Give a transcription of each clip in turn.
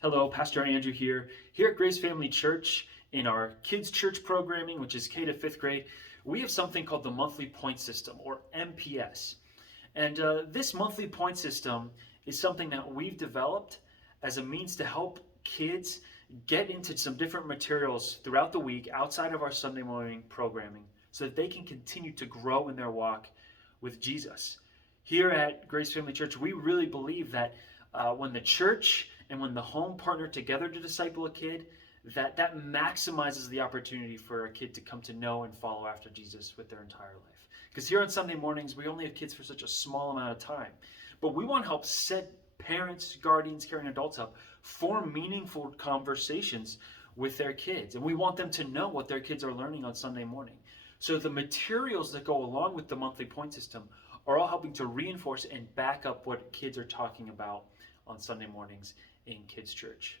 Hello, Pastor Andrew here. Here at Grace Family Church, in our kids' church programming, which is K to 5th grade, we have something called the monthly point system, or M.P.S. And this monthly point system is something that we've developed as a means to help kids get into some different materials throughout the week outside of our Sunday morning programming so that they can continue to grow in their walk with Jesus. Here at Grace Family Church, we really believe that when the church and when the home partner together to disciple a kid, that maximizes the opportunity for a kid to come to know and follow after Jesus with their entire life. Because here on Sunday mornings, we only have kids for such a small amount of time. But we want to help set parents, guardians, caring adults up for meaningful conversations with their kids. And we want them to know what their kids are learning on Sunday morning. So the materials that go along with the monthly point system are all helping to reinforce and back up what kids are talking about on Sunday mornings in kids' church.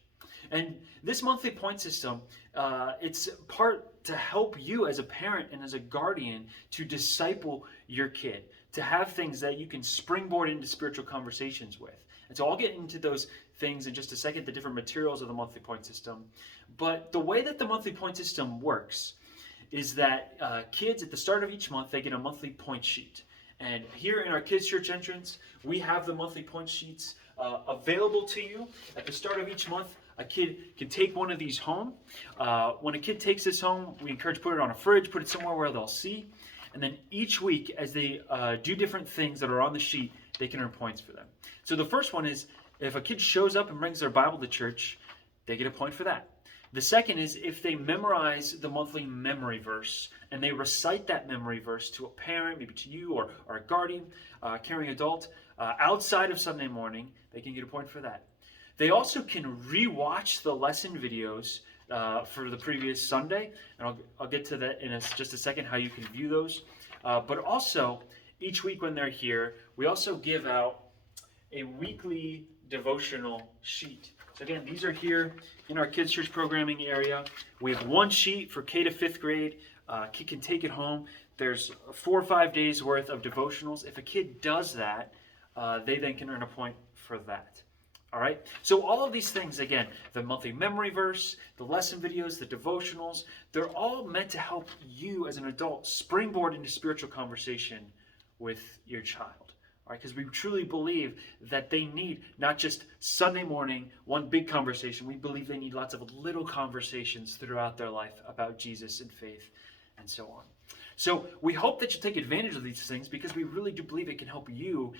And this monthly point system, it's part to help you as a parent and as a guardian to disciple your kid, to have things that you can springboard into spiritual conversations with. And so I'll get into those things in just a second, the different materials of the monthly point system. But the way that the monthly point system works is that kids at the start of each month, they get a monthly point sheet. And here in our kids' church entrance, we have the monthly point sheets available to you. At the start of each month, a kid can take one of these home. When a kid takes this home, we encourage put it on a fridge, put it somewhere where they'll see. And then each week, as they do different things that are on the sheet, they can earn points for them. So the first one is, if a kid shows up and brings their Bible to church, they get a point for that. The second is if they memorize the monthly memory verse and they recite that memory verse to a parent, maybe to you or a guardian, caring adult, outside of Sunday morning, they can get a point for that. They also can re-watch the lesson videos for the previous Sunday, and I'll get to that in just a second, how you can view those. But also, each week when they're here, we also give out a weekly devotional sheet. So again, these are here in our kids' church programming area. We have one sheet for K to 5th grade. Kid can take it home. There's 4 or 5 days worth of devotionals. If a kid does that, they then can earn a point for that. All right? So all of these things, again, the monthly memory verse, the lesson videos, the devotionals, they're all meant to help you as an adult springboard into spiritual conversation with your child. All right, because we truly believe that they need not just Sunday morning, one big conversation. We believe they need lots of little conversations throughout their life about Jesus and faith and so on. So we hope that you take advantage of these things because we really do believe it can help you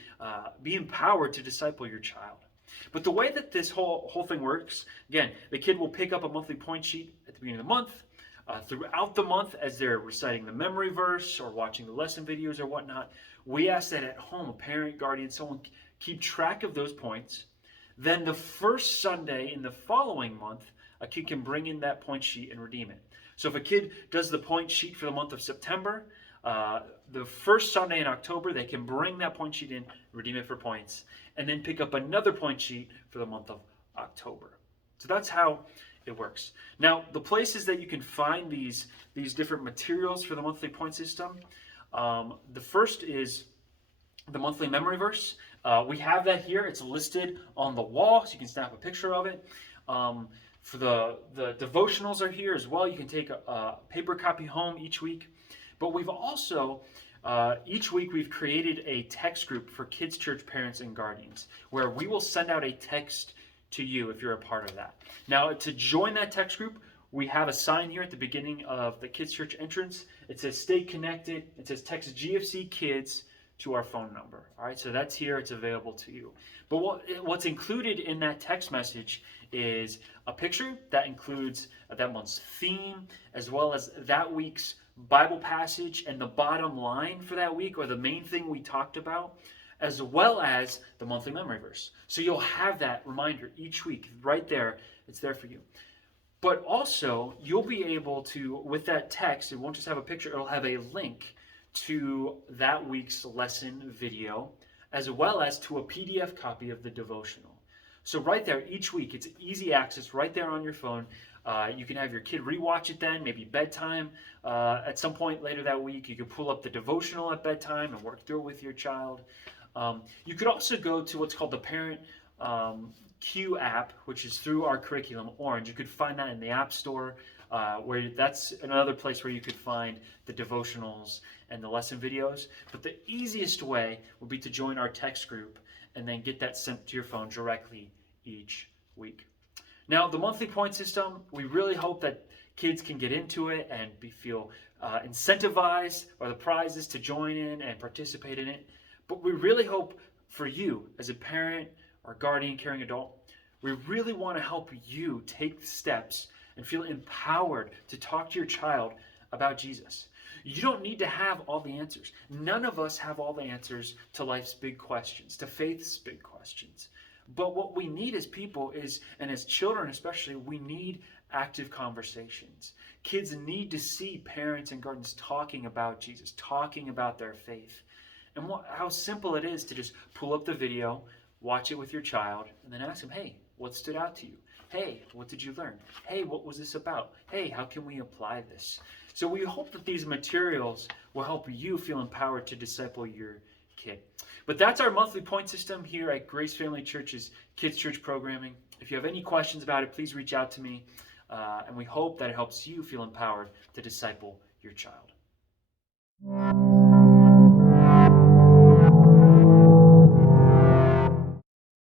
be empowered to disciple your child. But the way that this whole thing works, again, the kid will pick up a monthly point sheet at the beginning of the month. Throughout the month, as they're reciting the memory verse or watching the lesson videos or whatnot, we ask that at home, a parent, guardian, someone keep track of those points. Then the first Sunday in the following month, a kid can bring in that point sheet and redeem it. So if a kid does the point sheet for the month of September, the first Sunday in October, they can bring that point sheet in, redeem it for points, and then pick up another point sheet for the month of October. So that's how it works. Now, the places that you can find these different materials for the monthly point system, the first is the monthly memory verse. We have that here. It's listed on the wall, so you can snap a picture of it. For the devotionals are here as well. You can take a paper copy home each week. But we've also, each week we've created a text group for kids' church parents and guardians, where we will send out a text to you if you're a part of that. Now, to join that text group, we have a sign here at the beginning of the kids' church entrance. It says stay connected. It says text GFC kids to our phone number. All right, so that's here. It's available to you. But what's included in that text message is a picture that includes that month's theme, as well as that week's Bible passage and the bottom line for that week, or the main thing we talked about, as well as the monthly memory verse. So you'll have that reminder each week right there. It's there for you. But also, you'll be able to, with that text, it won't just have a picture, it'll have a link to that week's lesson video, as well as to a PDF copy of the devotional. So right there, each week, it's easy access right there on your phone. You can have your kid rewatch it then, maybe bedtime. At some point later that week, you could pull up the devotional at bedtime and work through it with your child. You could also go to what's called the Parent Q app, which is through our curriculum, Orange. You could find that in the App Store, where that's another place where you could find the devotionals and the lesson videos. But the easiest way would be to join our text group and then get that sent to your phone directly each week. Now, the monthly point system, we really hope that kids can get into it and feel incentivized by the prizes to join in and participate in it. But we really hope for you as a parent or guardian, caring adult, we really want to help you take the steps and feel empowered to talk to your child about Jesus. You don't need to have all the answers. None of us have all the answers to life's big questions, to faith's big questions. But what we need as people is, and as children especially, we need active conversations. Kids need to see parents and guardians talking about Jesus, talking about their faith. And how simple it is to just pull up the video, watch it with your child, and then ask them, hey, what stood out to you? Hey, what did you learn? Hey, what was this about? Hey, how can we apply this? So we hope that these materials will help you feel empowered to disciple your kid. But that's our monthly point system here at Grace Family Church's Kids Church programming. If you have any questions about it, please reach out to me. And we hope that it helps you feel empowered to disciple your child.